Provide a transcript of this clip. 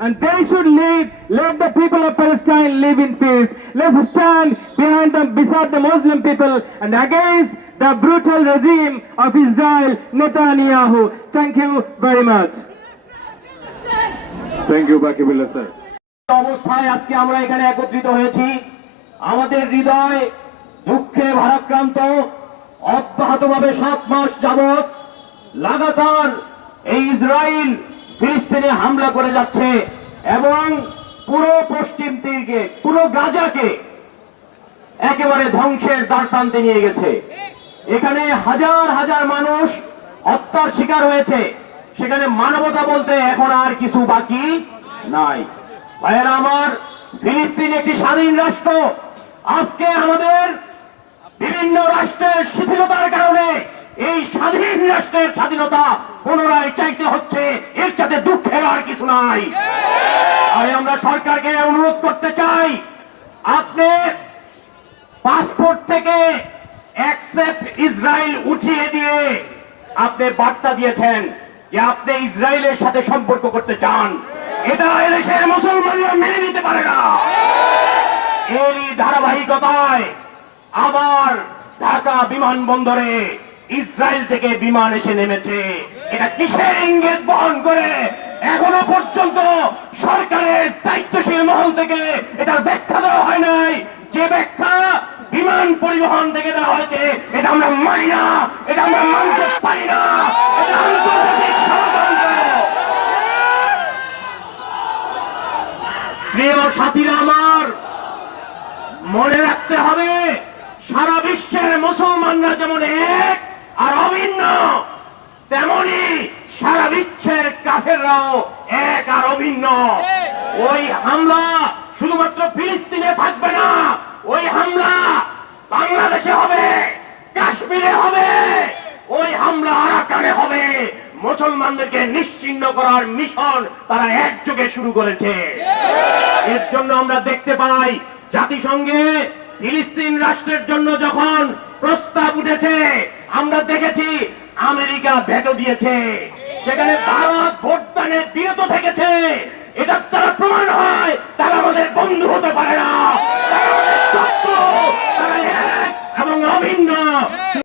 and they should live. Let the people of Palestine live in peace. Let's stand behind them, beside the Muslim people and against the brutal regime of Israel, Netanyahu. Thank you very much. Thank you Bakibullah sir অবস্থায় আজকে আমরা এখানে একত্রিত হয়েছি আমাদের হৃদয় দুঃখে ভারাক্রান্ত অব্যাহতভাবে সাত মাস যাবৎ লাগাতার এই ইসরায়েল ফিলিস্তিনে হামলা করে যাচ্ছে এবং পুরো পশ্চিম তীরকে, পুরো গাজাকে একেবারে ধ্বংসের দ্বার প্রান্তে নিয়ে গেছে। এখানে হাজার হাজার মানুষ হত্যার শিকার হয়েছে। সেখানে মানবতা বলতে এখন আর কিছু বাকি নাই। ভাইয়েরা আমার, ফিলিস্তিন একটি স্বাধীন রাষ্ট্র। আজকে আমাদের বিভিন্ন রাষ্ট্রের শিথিলতার কারণে স্বাধীন রাষ্ট্রের স্বাধীনতা পুনরায় চাইতে হচ্ছে এর সাথে দুঃখের আর কিছু নাই। তাই আমরা সরকারকে অনুরোধ করতে চাই আপনি পাসপোর্ট থেকে অ্যাকসেপ্ট ইসরায়েল উঠিয়ে দিয়ে আপনি বার্তা দিয়েছেন যে আপনি ইসরায়েলের সাথে সম্পর্ক করতে চান। এটা এদেশের মুসলমানরা মেনে নিতে পারে না। এরই ধারাবাহিকতায় আবার ঢাকা বিমানবন্দরে ইসরায়েল থেকে বিমান এসে নেমেছে। এটা কিসের ইঙ্গিত বহন করে? এখনও পর্যন্ত সরকারের দায়িত্বশীল মহল থেকে এটার ব্যাখ্যা দেওয়া হয় নাই। যে ব্যাখ্যা বিমান পরিবহন থেকে দেওয়া হয়েছে, এটা আমরা মানি না, এটা আমরা মানতে পারি না, এটা আন্তর্জাতিক প্রিয় সাথীরা আমার, মনে রাখতে হবে, সারা বিশ্বের মুসলমানরা যেমন এক তেমনি সারা বিশ্বের কাফেররাও এক আর অভিন্ন। ওই হামলা শুধুমাত্র ফিলিস্তিনে থাকবে না ওই হামলা বাংলাদেশে হবে কাশ্মীরে হবে ওই হামলা আরাকানে হবে। মুসলমানদেরকে নিশ্চিন্ন করার মিশন তারা একযোগে শুরু করেছে। এর জন্য আমরা দেখতে পাই জাতিসংঘে ফিলিস্তিন রাষ্ট্রের জন্য যখন প্রস্তাব উঠেছে আমরা দেখেছি আমেরিকা ভেটো দিয়েছে। সেখানে ভারত ভোটদানে বিরত থেকেছে। এটা তারা প্রমাণ হয়, তারা আমাদের বন্ধু হতে পারে না।